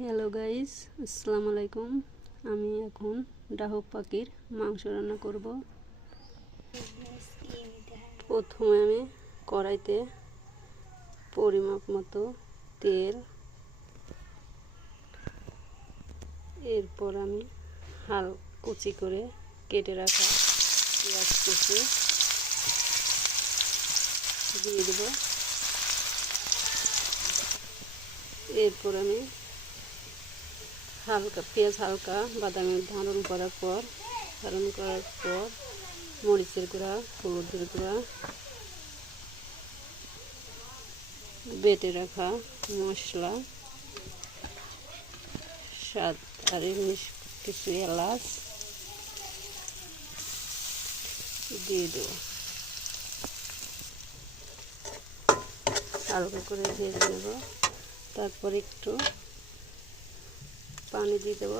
Hello guys, আসসালামু আলাইকুম। আমি এখন ডাহুক পাখির মাংস রান্না করব। প্রথমে আমি কড়াইতে পরিমাপ মতো তেল, এরপর আমি কুচি করে কেটে রাখা পেঁয়াজ কুচি দিয়ে দেব। এরপর আমি পেঁয়াজ হালকা বাদামি ধারণ করার পর মরিচের গুঁড়া, হলুদের গুঁড়া, বেটে রাখা মশলা, স্বাদ আর কিছু এলাচ দিয়ে দেব। হালকা করে ভেজে নেব। তারপর একটু পানি দিয়ে দেব।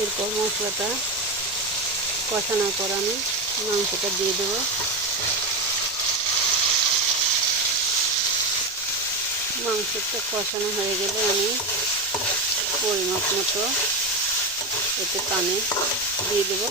এরপর মশলাটা কষানোর পর আমি মাংসটা দিয়ে দেব। মাংসটা কষানো হয়ে গেলে আমি পরিমাপ মতো এতে পানি দিয়ে দেব।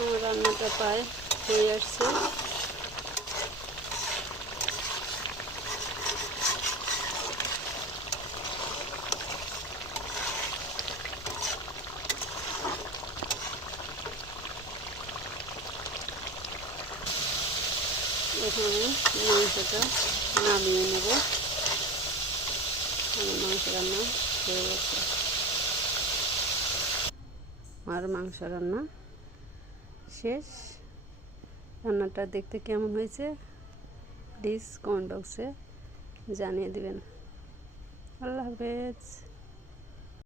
আমার রান্নাটা প্রায় হয়ে আসছে। এখন আমি মাংসটা নামিয়ে নেব। আমার মাংস রান্না হয়ে গেছে। আর মাংস রান্না শেষ। রান্নাটা দেখতে কেমন হয়েছে প্লিজ কমেন্ট বক্সে জানিয়ে দেবেন। আল্লাহ হাফেজ।